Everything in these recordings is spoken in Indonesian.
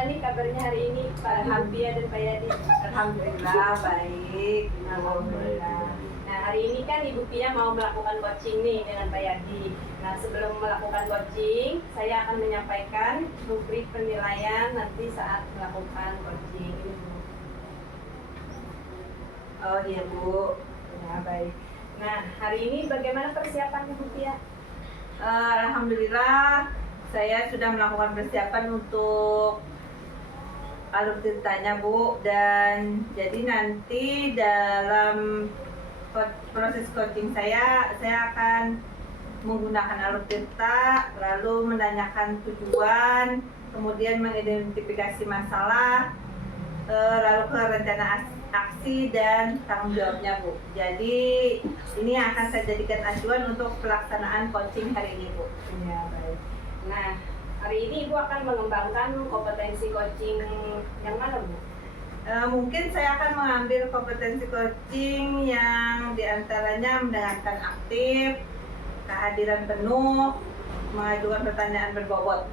Gimana nih kabarnya hari ini Pak Habia dan Pak Yadi? Alhamdulillah baik. Alhamdulillah. Nah hari ini kan Ibu Pia mau melakukan coaching nih dengan Pak Yadi. Nah sebelum melakukan coaching, saya akan menyampaikan rubrik penilaian nanti saat melakukan coaching. Ini Bu. Oh iya Bu. Ya baik. Nah hari ini bagaimana persiapan Ibu Pia? Alhamdulillah saya sudah melakukan persiapan untuk alur ceritanya Bu, dan jadi nanti dalam proses coaching saya akan menggunakan alur cerita, lalu menanyakan tujuan, kemudian mengidentifikasi masalah, lalu ke rencana aksi dan tanggung jawabnya Bu. Jadi ini akan saya jadikan acuan untuk pelaksanaan coaching hari ini Bu. Ya baik. Nah hari ini Ibu akan mengembangkan kompetensi coaching yang mana Bu? Mungkin saya akan mengambil kompetensi coaching yang diantaranya mendengarkan aktif, kehadiran penuh, mengajukan pertanyaan berbobot.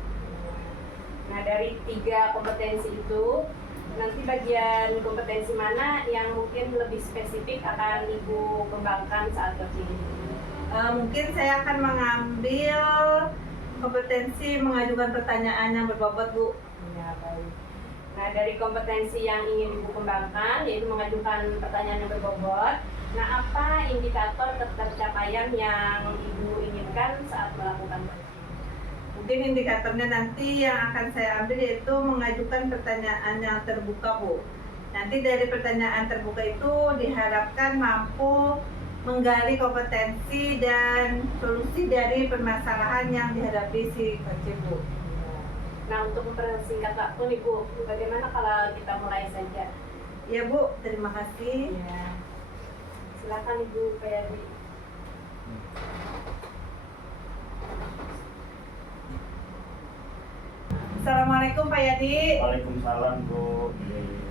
Nah dari 3 kompetensi itu, nanti bagian kompetensi mana yang mungkin lebih spesifik akan Ibu kembangkan saat coaching ini? Mungkin saya akan mengambil kompetensi mengajukan pertanyaan yang berbobot Bu. Ya baik. Nah dari kompetensi yang ingin Ibu kembangkan, yaitu mengajukan pertanyaan yang berbobot, nah apa indikator ketercapaian yang Ibu inginkan saat melakukan coaching? Mungkin indikatornya nanti yang akan saya ambil yaitu mengajukan pertanyaan yang terbuka Bu. Nanti dari pertanyaan terbuka itu diharapkan mampu menggali kompetensi dan solusi dari permasalahan yang dihadapi si coaching Bu. Nah untuk mempersingkat waktu nih Bu, bagaimana kalau kita mulai saja? Ya Bu, terima kasih. Ya. Silakan Ibu Payadi. Assalamualaikum Pak Yadi. Waalaikumsalam Bu.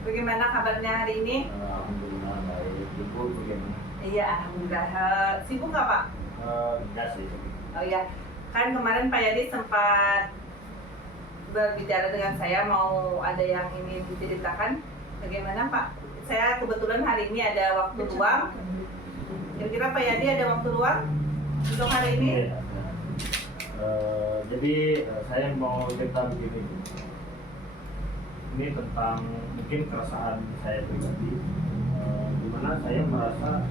Bagaimana kabarnya hari ini? Alhamdulillah baik. Ibu bagaimana? Iya, alhamdulillah. Sibuk nggak Pak? Enggak sih. Oh iya, kan kemarin Pak Yadi sempat berbicara dengan saya mau ada yang ingin diceritakan. Bagaimana Pak? Saya kebetulan hari ini ada waktu luang. Kira-kira Pak Yadi ada waktu luang untuk hari ini? Iya, ada. Jadi saya mau cerita begini. Ini tentang mungkin keresahan saya pribadi, di mana saya merasa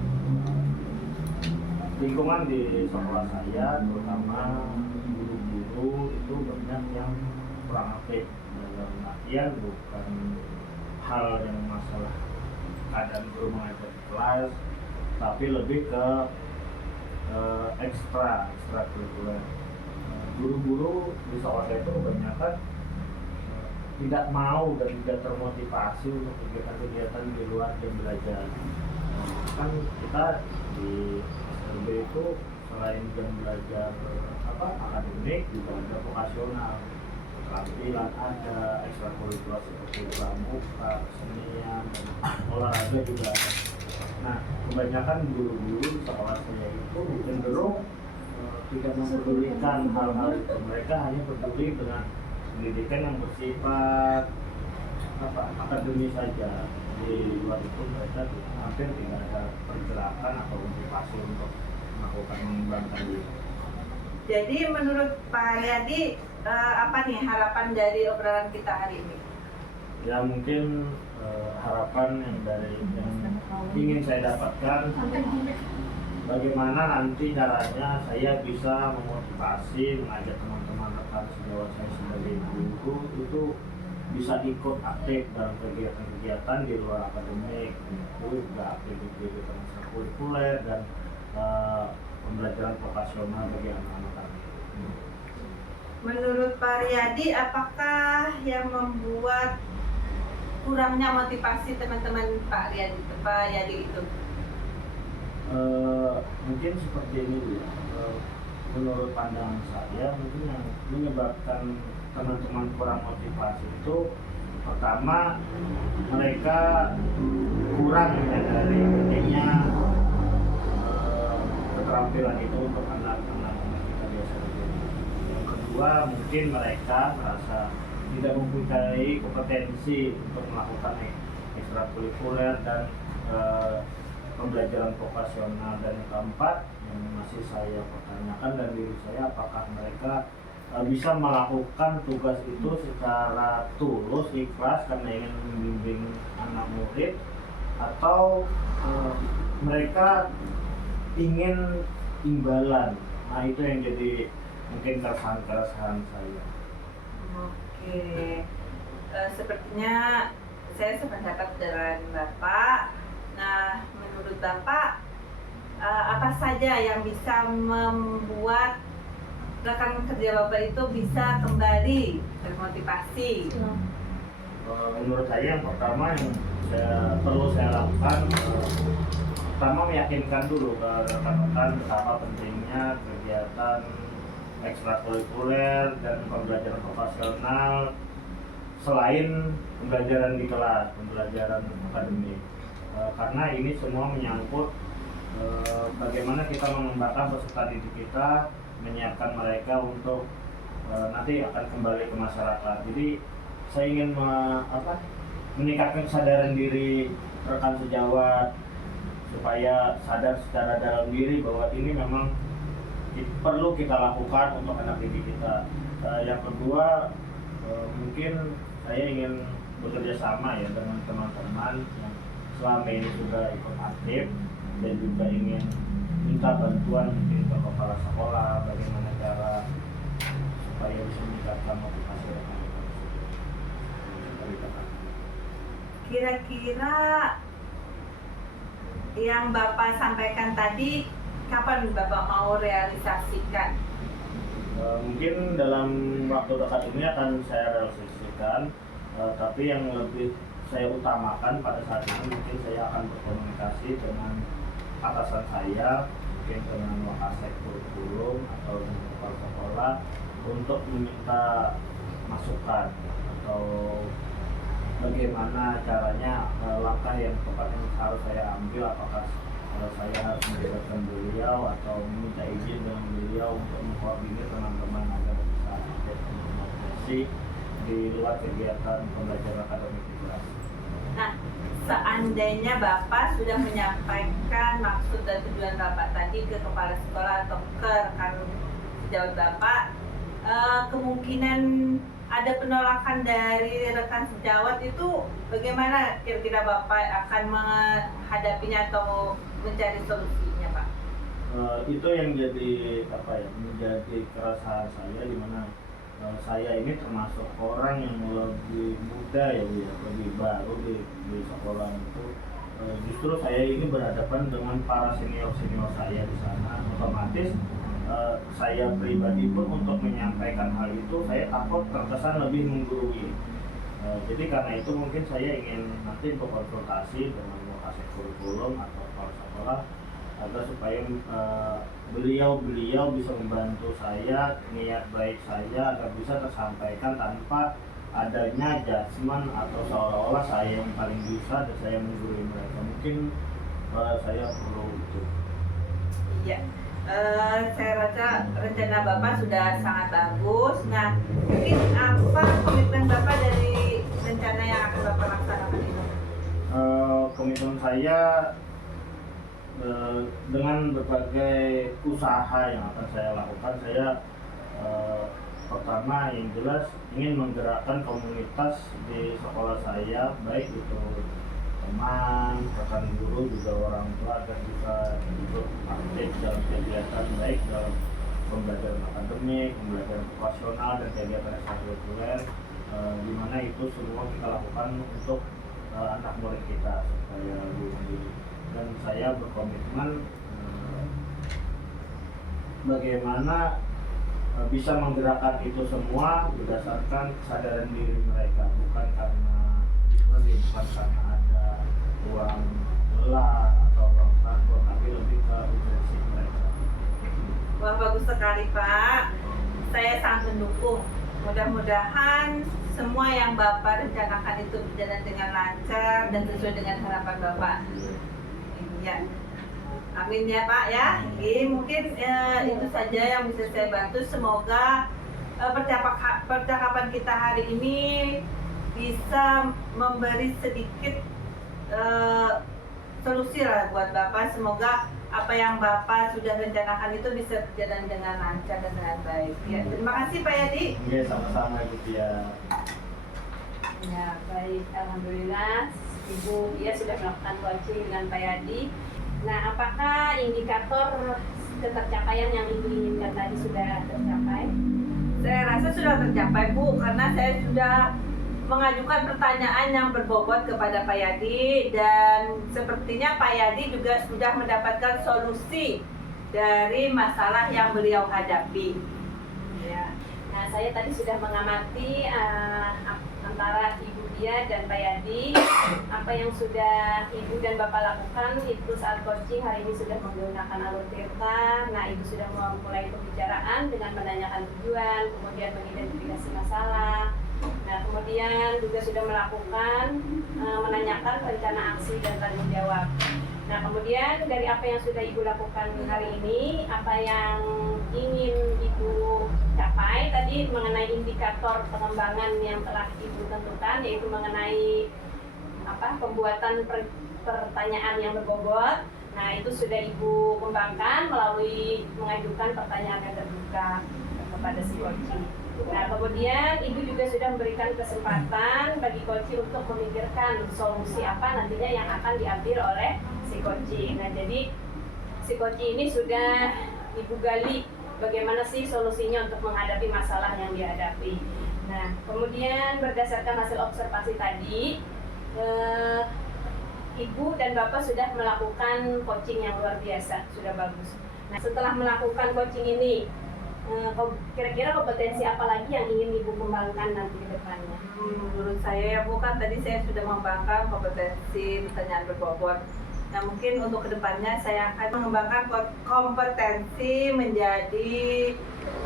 lingkungan di sekolah saya, terutama guru-guru itu banyak yang kurang aktif. Dalam artian bukan hal yang masalah keadaan guru mengajar di kelas, tapi lebih ke ekstra kurikuler. Guru-guru di sekolah saya itu kebanyakan tidak mau dan tidak termotivasi untuk kegiatan-kegiatan di luar jam belajar. Kan kita di SLB itu selain jam belajar akademik juga ada vokasional, keterampilan ada, ekstrakurikuler seperti pramuka, kesenian, olahraga juga ada. Nah kebanyakan guru-guru sekolah saya itu cenderung tidak mempedulikan hal-hal itu. Mereka hanya peduli dengan pendidikan yang bersifat akademis saja. Di luar itu mereka hampir tidak ada pergerakan atau motivasi untuk melakukan mengembangkan diri. Jadi menurut Pak Yadi, apa nih harapan dari obrolan kita hari ini? Ya mungkin harapan yang ingin saya dapatkan, bagaimana nanti caranya saya bisa memotivasi, mengajak teman-teman rekan sejawat saya sebagai guru itu bisa ikut aktif dalam kegiatan-kegiatan di luar akademik, itu juga aktif di kegiatan ekstrakurikuler dan pembelajaran vokasional bagi anak-anak kami. Menurut Pak Riyadi, apakah yang membuat kurangnya motivasi teman-teman Pak Yadi itu? Mungkin seperti ini ya. Menurut pandangan saya mungkin yang menyebabkan teman-teman kurang motivasi itu pertama mereka kurang ya dari pentingnya keterampilan itu untuk anak-anak kita biasa. Yang kedua mungkin mereka merasa tidak mempunyai kompetensi untuk melakukan ekstrakurikuler dan pembelajaran vokasional. Dan yang keempat yang masih saya pertanyakan dari diri saya, apakah mereka bisa melakukan tugas itu secara tulus, ikhlas karena ingin membimbing anak murid, atau mereka ingin imbalan. Nah itu yang jadi mungkin keresahan saya. Oke, sepertinya saya sependapat dengan Bapak. Nah, menurut Bapak, apa saja yang bisa membuat rekan kerja Bapak itu bisa kembali termotivasi? Menurut saya yang pertama yang perlu saya lakukan, pertama meyakinkan dulu ke rekan-rekan betapa pentingnya kegiatan ekstrakurikuler dan pembelajaran vokasional selain pembelajaran di kelas, pembelajaran akademik. Karena ini semua menyangkut bagaimana kita mengembangkan peserta didik kita, menyiapkan mereka untuk nanti akan kembali ke masyarakat. Jadi saya ingin meningkatkan kesadaran diri rekan sejawat supaya sadar secara dalam diri bahwa ini memang perlu kita lakukan untuk anak didik kita. Yang kedua, mungkin saya ingin bekerja sama ya dengan teman-teman yang selama ini sudah ikut aktif dan juga ingin minta bantuan mungkin ke kepala sekolah bagaimana cara supaya bisa meningkatkan motivasi rekan-rekan. Kira-kira yang Bapak sampaikan tadi kapan Bapak mau realisasikan? Mungkin dalam waktu dekat ini akan saya realisasikan, tapi yang lebih saya utamakan pada saat ini mungkin saya akan berkomunikasi dengan atasan saya, mungkin dengan wakasek kurikulum atau dengan kepala sekolah untuk meminta masukan atau bagaimana caranya langkah yang tepat yang harus saya ambil, apakah saya harus melibatkan beliau atau meminta izin dengan beliau untuk mengkoordinir teman-teman agar bisa aktif informasi di luar kegiatan pembelajaran akademik di kelas. Nah, seandainya Bapak sudah menyampaikan maksud dan tujuan Bapak tadi ke kepala sekolah atau ke rekan sejawat Bapak, kemungkinan ada penolakan dari rekan sejawat itu bagaimana kira-kira Bapak akan menghadapinya atau mencari solusinya, Pak? Itu yang jadi menjadi keresahan saya, di mana saya ini termasuk orang yang lebih muda ya, lebih baru di sekolah itu. Justru saya ini berhadapan dengan para senior saya di sana, otomatis saya pribadi pun untuk menyampaikan hal itu saya takut terkesan lebih menggurui. Jadi karena itu mungkin saya ingin nanti berkonsultasi dengan wakasek kurikulum atau kepala sekolah agar supaya beliau bisa membantu saya, niat baik saya agar bisa tersampaikan tanpa adanya judgement atau seolah-olah saya yang paling bisa dan saya menggurui mereka. Mungkin saya perlu itu. Iya. Saya rasa rencana Bapak sudah sangat bagus. Nah, mungkin apa komitmen Bapak dari rencana yang akan Bapak laksanakan itu? Komitmen saya dengan berbagai usaha yang akan saya lakukan, saya pertama yang jelas ingin menggerakkan komunitas di sekolah saya, baik itu teman, rekan guru, juga orang tua agar bisa ikut aktif dalam kegiatan baik dalam pembelajaran akademik, pembelajaran vokasional dan kegiatan ekstrakurikuler, di mana itu semua kita lakukan untuk anak murid kita supaya lebih mandiri. Dan saya berkomitmen bagaimana bisa menggerakkan itu semua berdasarkan kesadaran diri mereka, bukan karena karena ada uang lelah atau uang transport, tapi lebih ke urgensi mereka. Wah, bagus sekali Pak. Saya sangat mendukung. Mudah-mudahan semua yang Bapak rencanakan itu berjalan dengan lancar dan sesuai dengan harapan Bapak. Ya. Amin ya Pak ya. Mungkin itu saja yang bisa saya bantu. Semoga percakapan kita hari ini bisa memberi sedikit solusi lah buat Bapak. Semoga apa yang Bapak sudah rencanakan itu bisa berjalan dengan lancar dan dengan baik. Ya, terima kasih Pak Yadi. Iya, sama-sama Ibu Pia. Ya, baik. Alhamdulillah, Ibu Pia sudah melakukan coaching dengan Pak Yadi. Nah, apakah indikator ketercapaian yang Ibu inginkan tadi sudah tercapai? Saya rasa sudah tercapai Bu, karena saya sudah mengajukan pertanyaan yang berbobot kepada Pak Yadi, dan sepertinya Pak Yadi juga sudah mendapatkan solusi dari masalah yang beliau hadapi. Ya. Nah, saya tadi sudah mengamati antara Ibu Pia dan Pak Yadi, apa yang sudah Ibu dan Bapak lakukan itu saat coaching hari ini sudah menggunakan alur Tirta. Nah, Ibu sudah memulai pembicaraan dengan menanyakan tujuan, kemudian mengidentifikasi masalah. Nah, kemudian juga sudah melakukan menanyakan rencana aksi dan tanggung jawab. Nah, kemudian dari apa yang sudah Ibu lakukan hari ini, apa yang ingin Ibu capai tadi mengenai indikator pengembangan yang telah Ibu tentukan, yaitu mengenai pembuatan pertanyaan yang berbobot. Nah, itu sudah Ibu kembangkan melalui mengajukan pertanyaan yang terbuka kepada si coaching. Nah, kemudian Ibu juga sudah memberikan kesempatan bagi coaching untuk memikirkan solusi apa nantinya yang akan diambil oleh si coaching. Nah, jadi si coaching ini sudah Ibu gali bagaimana sih solusinya untuk menghadapi masalah yang dihadapi. Nah, kemudian berdasarkan hasil observasi tadi, Ibu dan Bapak sudah melakukan coaching yang luar biasa, sudah bagus. Nah, setelah melakukan coaching ini, kira-kira kompetensi apa lagi yang ingin Ibu kembangkan nanti ke depannya? Menurut saya ya Bu, kan tadi saya sudah mengembangkan kompetensi pertanyaan berbobot. Nah, mungkin untuk kedepannya saya akan mengembangkan kompetensi menjadi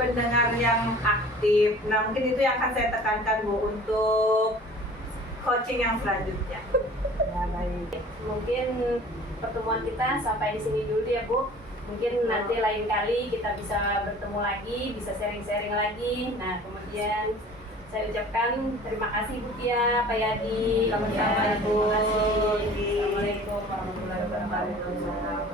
pendengar yang aktif. Nah, mungkin itu yang akan saya tekankan Bu untuk coaching yang selanjutnya. Ya, baik. Mungkin pertemuan kita sampai di sini dulu ya Bu. Mungkin nanti lain kali kita bisa bertemu lagi, bisa sharing-sharing lagi. Nah, kemudian saya ucapkan terima kasih Bu Pia, Pak Yadi. Sama-sama, Ya, Ibu. terima kasih. Assalamualaikum warahmatullahi wabarakatuh.